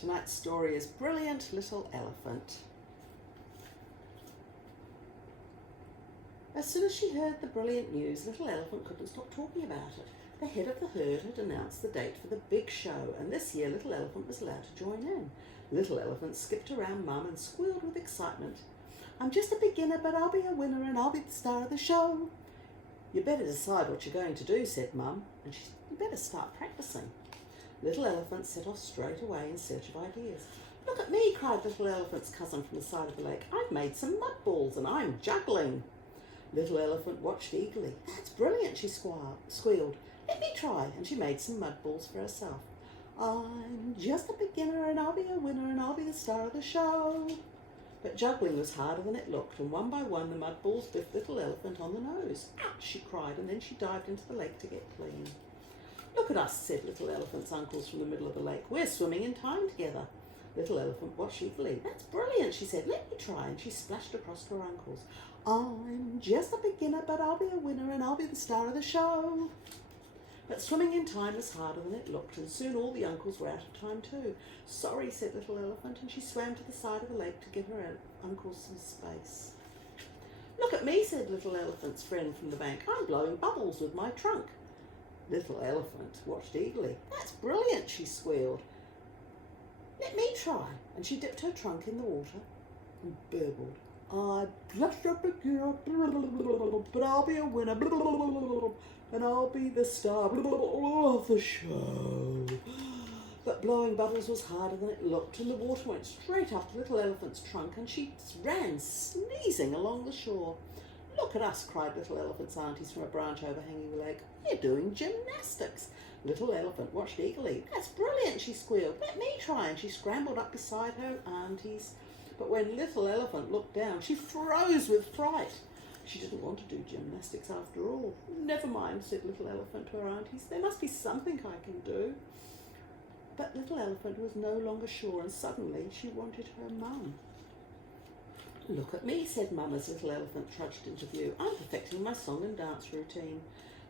Tonight's story is Brilliant Little Elephant. As soon as she heard the brilliant news, Little Elephant couldn't stop talking about it. The head of the herd had announced the date for the big show, and this year Little Elephant was allowed to join in. Little Elephant skipped around Mum and squealed with excitement. "I'm just a beginner, but I'll be a winner and I'll be the star of the show." "You better decide what you're going to do," said Mum, "and you better start practicing." Little Elephant set off straight away in search of ideas. "Look at me," cried Little Elephant's cousin from the side of the lake. "I've made some mud balls and I'm juggling." Little Elephant watched eagerly. "That's brilliant," she squealed. "Let me try," and she made some mud balls for herself. "I'm just a beginner and I'll be a winner and I'll be the star of the show." But juggling was harder than it looked, and one by one the mud balls biffed Little Elephant on the nose. "Ouch!" she cried, and then she dived into the lake to get clean. "Look at us," said Little Elephant's uncles from the middle of the lake. "We're swimming in time together." Little Elephant watched eagerly. "That's brilliant," she said. "Let me try," and she splashed across to her uncles. "I'm just a beginner, but I'll be a winner and I'll be the star of the show." But swimming in time was harder than it looked, and soon all the uncles were out of time too. "Sorry," said Little Elephant, and she swam to the side of the lake to give her uncles some space. "Look at me," said Little Elephant's friend from the bank. "I'm blowing bubbles with my trunk." Little Elephant watched eagerly. "That's brilliant," she squealed. "Let me try," and she dipped her trunk in the water and burbled. "I'm just a beginner, but I'll be a winner, and I'll be the star of the show." But blowing bubbles was harder than it looked, and the water went straight up Little Elephant's trunk, and she ran sneezing along the shore. "Look at us," cried Little Elephant's aunties from a branch overhanging the lake. "We're doing gymnastics." Little Elephant watched eagerly. "That's brilliant," she squealed. "Let me try," and she scrambled up beside her aunties. But when Little Elephant looked down, she froze with fright. She didn't want to do gymnastics after all. "Never mind," said Little Elephant to her aunties. "There must be something I can do." But Little Elephant was no longer sure, and suddenly she wanted her mum. "Look at me," said Mum as Little Elephant trudged into view. "I'm perfecting my song and dance routine."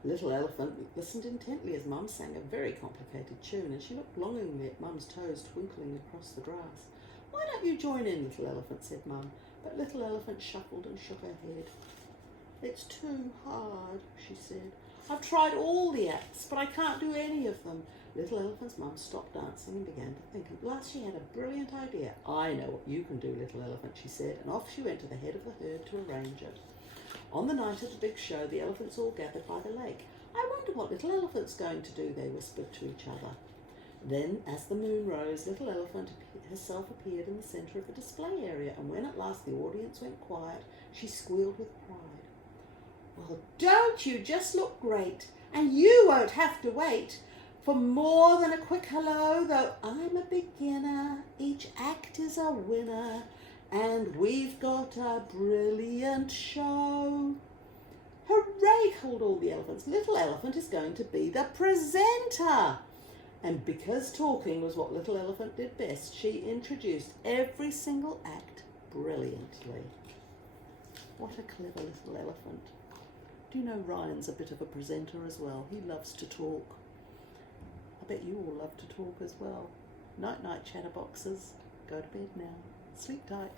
Little Elephant listened intently as Mum sang a very complicated tune, and she looked longingly at Mum's toes twinkling across the grass. "Why don't you join in, Little Elephant?" said Mum. But Little Elephant shuffled and shook her head. "It's too hard," she said. "I've tried all the acts, but I can't do any of them." Little Elephant's mum stopped dancing and began to think. At last she had a brilliant idea. "I know what you can do, Little Elephant," she said, and off she went to the head of the herd to arrange it. On the night of the big show, the elephants all gathered by the lake. "I wonder what Little Elephant's going to do," they whispered to each other. Then, as the moon rose, Little Elephant herself appeared in the centre of the display area, and when at last the audience went quiet, she squealed with pride. "Well, don't you just look great? And you won't have to wait for more than a quick hello, though I'm a beginner, each act is a winner, and we've got a brilliant show." "Hooray!" called all the elephants. "Little Elephant is going to be the presenter." And because talking was what Little Elephant did best, she introduced every single act brilliantly. What a clever little elephant. Do you know Ryan's a bit of a presenter as well? He loves to talk. I bet you all love to talk as well. Night-night, chatterboxes. Go to bed now. Sleep tight.